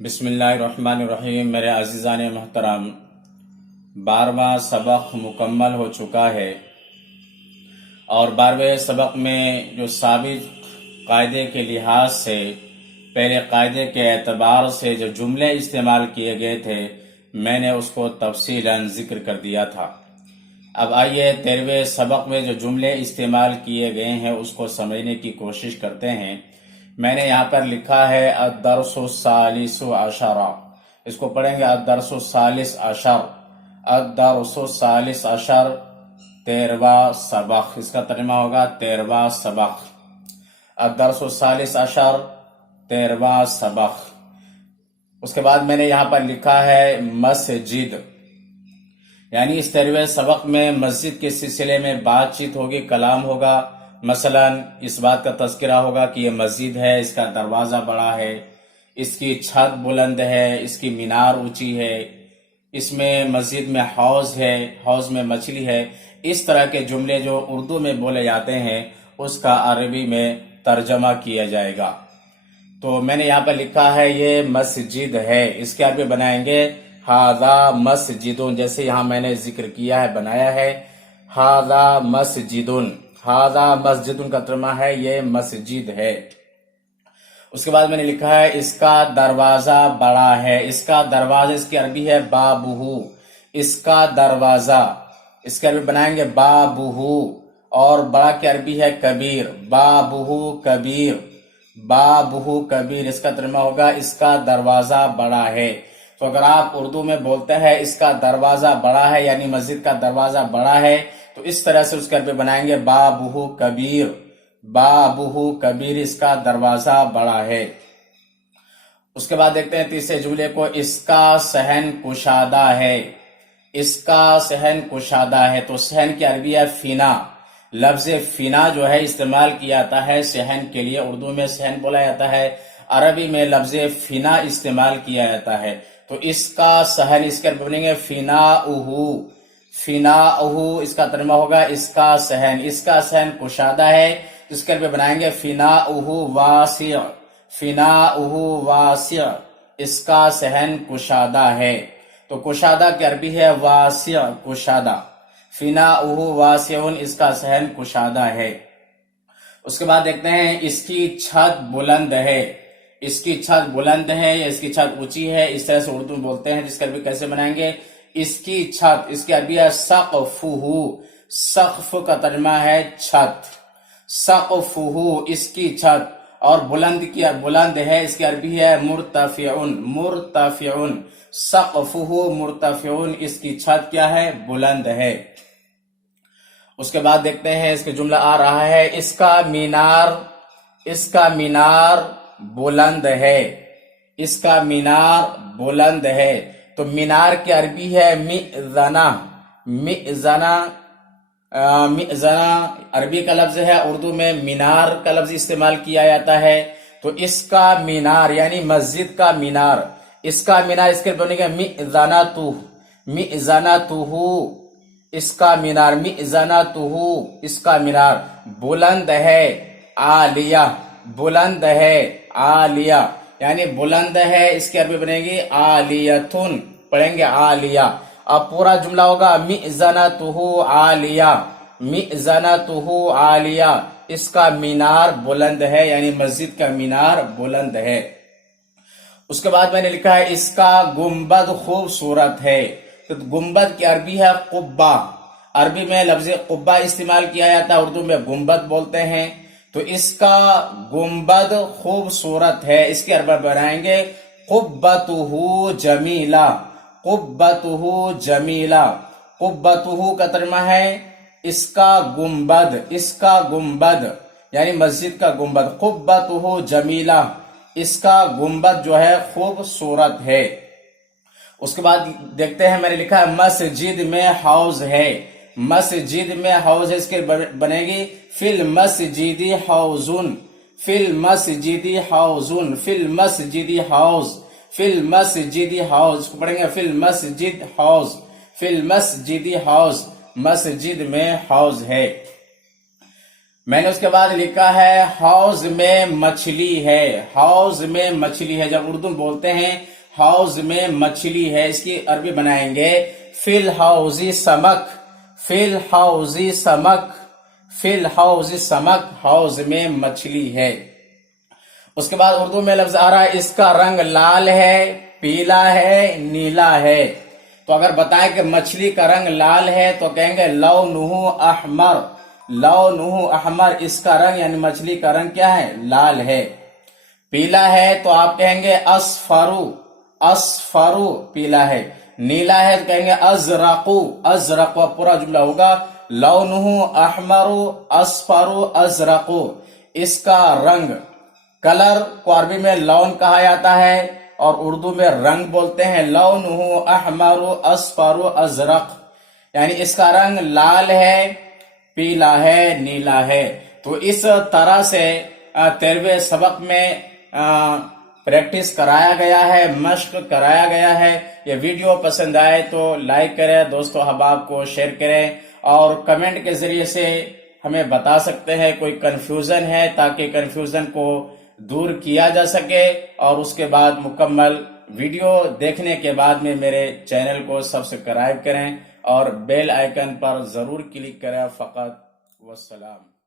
بسم اللہ الرحمن الرحیم۔ میرے عزیزان محترم، 12واں سبق مکمل ہو چکا ہے اور 12ویں سبق میں جو سابق قاعدے کے لحاظ سے پہلے قاعدے کے اعتبار سے جو جملے استعمال کیے گئے تھے میں نے اس کو تفصیلاً ذکر کر دیا تھا۔ اب آئیے 13ویں سبق میں جو جملے استعمال کیے گئے ہیں اس کو سمجھنے کی کوشش کرتے ہیں۔ میں نے یہاں پر لکھا ہے الدرس الثالث عشر، اس کو پڑھیں گے الدرس الثالث عشر، الدرس الثالث عشر 13واں سبق، اس کا ترجمہ ہوگا 13واں سبق، الدرس الثالث عشر 13واں سبق۔ اس کے بعد میں نے یہاں پر لکھا ہے مسجد، یعنی اس 13ویں سبق میں مسجد کے سلسلے میں بات چیت ہوگی، کلام ہوگا۔ مثلا اس بات کا تذکرہ ہوگا کہ یہ مسجد ہے، اس کا دروازہ بڑا ہے، اس کی چھت بلند ہے، اس کی مینار اونچی ہے، اس میں مسجد میں حوض ہے، حوض میں مچھلی ہے۔ اس طرح کے جملے جو اردو میں بولے جاتے ہیں اس کا عربی میں ترجمہ کیا جائے گا۔ تو میں نے یہاں پر لکھا ہے یہ مسجد ہے، اس کے عربی بنائیں گے ھذا مسجد، جیسے یہاں میں نے ذکر کیا ہے، بنایا ہے ھذا مسجد، ھذا مسجد کا ترجمہ ہے یہ مسجد ہے۔ اس کے بعد میں نے لکھا ہے اس کا دروازہ بڑا ہے، اس کا دروازہ اس کی عربی ہے بابہ، اس کا دروازہ، اس کے عربی بنائیں گے بابہ، اور بڑا کی عربی ہے کبیر، بابہ کبیر، بابہ کبیر، اس کا ترجمہ ہوگا اس کا دروازہ بڑا ہے۔ تو اگر آپ اردو میں بولتے ہیں اس کا دروازہ بڑا ہے یعنی مسجد کا دروازہ بڑا ہے، تو اس طرح سے اس کے عربی بنائیں گے بابہ کبیر، بابہ کبیر، اس کا دروازہ بڑا ہے۔ اس کے بعد دیکھتے ہیں تیسرے جملے کو، اس کا صحن کشادہ ہے، اس کا صحن کشادہ ہے۔ تو صحن کی عربی ہے فنا، لفظ فنا جو ہے استعمال کیا جاتا ہے صحن کے لیے، اردو میں صحن بولا جاتا ہے، عربی میں لفظ فنا استعمال کیا جاتا ہے۔ تو اس کا صحن، اس کے عربی بنیں گے فناؤہ، فناؤہ، اس کا ترجمہ ہوگا اس کا صحن، اس کا صحن کشادہ ہے، اس کے عربی بنائیں گے فناؤہ واسع، فناؤہ واسع، اس کا صحن کشادہ ہے۔ تو کشادہ کی عربی ہے واسع، کشادہ، فناؤہ واسع، اس کا صحن کشادہ ہے۔ اس کے بعد دیکھتے ہیں اس کی چھت بلند ہے، اس کی چھت بلند ہے یا اس کی چھت اونچی ہے، اس طرح سے اردو میں بولتے ہیں، جس کا عربی کیسے بنائیں گے اس کی چھت، اس کی عربی ہے سقفہ، سقف کا ترجمہ ہے چھت، سقفہ، اس کی چھت، اور بلند کی بلند ہے، اس کی عربی ہے مرتفعن، مرتفعن، سقفہ مرتفعن، اس کی چھت کیا ہے بلند ہے۔ اس کے بعد دیکھتے ہیں اس کے جملہ آ رہا ہے اس کا مینار، اس کا مینار بلند ہے، اس کا مینار بلند ہے۔ تو مینار کی عربی ہے مئذنہ، مئذنہ، مئذنہ عربی کا لفظ ہے، اردو میں مینار کا لفظ استعمال کیا جاتا ہے۔ تو اس کا مینار یعنی مسجد کا مینار، اس کا مینار، اس کے بنے گا مئذنۃ، مئذنۃ، اس کا مینار، مئذنۃ، اس کا مینار بلند ہے، عالیہ، بلند ہے، عالیہ، یعنی بلند ہے، اس کی عربی بنے گی عالیتن، پڑھیں گے عالیہ۔ اب پورا جملہ ہوگا مئذنۃ عالیہ، مئذنۃ عالیہ، اس کا مینار بلند ہے، یعنی مسجد کا مینار بلند ہے۔ اس کے بعد میں نے لکھا ہے اس کا گنبد خوبصورت ہے۔ تو گنبد کی عربی ہے قبہ، عربی میں لفظ قبہ استعمال کیا جاتا ہے، اردو میں گنبد بولتے ہیں۔ تو اس کا گنبد خوبصورت ہے، اس کے عربی بنائیں گے قبتہ جمیلہ، قبتہ جمیلہ، قبتہ کا ترجمہ ہے اس کا گنبد، اس کا گنبد یعنی مسجد کا گنبد، قبتہ جمیلہ، اس کا گنبد جو ہے خوبصورت ہے۔ اس کے بعد دیکھتے ہیں میں نے لکھا ہے مسجد میں حوض ہے، مسجد میں حوض ہے، اس کے بنے گی فی المسجد حوض، فی المسجد حوض، فی المسجد حوض، فی المسجد حوض، اس کو پڑھیں گے فی المسجد حوض، فی المسجد حوض، مسجد میں حوض ہے۔ میں نے اس کے بعد لکھا ہے حوض میں مچھلی ہے، حوض میں مچھلی ہے۔ جب اردو میں بولتے ہیں حوض میں مچھلی ہے، اس کی عربی بنائیں گے فی الحوض سمک، فی الحوض سمک، فی الحوض سمک، حوض میں مچھلی ہے۔ اس کے بعد اردو میں لفظ آ رہا ہے اس کا رنگ لال ہے، پیلا ہے، نیلا ہے۔ تو اگر بتائیں کہ مچھلی کا رنگ لال ہے تو کہیں گے لونہ احمر، لونہ احمر، اس کا رنگ یعنی مچھلی کا رنگ کیا ہے؟ لال ہے۔ پیلا ہے تو آپ کہیں گے اصفرو، اصفرو، پیلا ہے۔ نیلا ہے تو کہیں گے ازرقو، ازرقو، پورا جملہ ہوگا لونہ احمر اصفر ازرق، اس کا رنگ، کلر کو عربی میں لون کہا جاتا ہے اور اردو میں رنگ بولتے ہیں، لونہ احمر اصفر ازرق، یعنی اس کا رنگ لال ہے، پیلا ہے، نیلا ہے۔ تو اس طرح سے 13ویں سبق میں پریکٹس کرایا گیا ہے، مشق کرایا گیا ہے۔ یہ ویڈیو پسند آئے تو لائک کریں، دوستو احباب کو شیئر کریں اور کمنٹ کے ذریعے سے ہمیں بتا سکتے ہیں کوئی کنفیوژن ہے تاکہ کنفیوژن کو دور کیا جا سکے، اور اس کے بعد مکمل ویڈیو دیکھنے کے بعد میں میرے چینل کو سبسکرائب کریں اور بیل آئیکن پر ضرور کلک کریں۔ فقط والسلام۔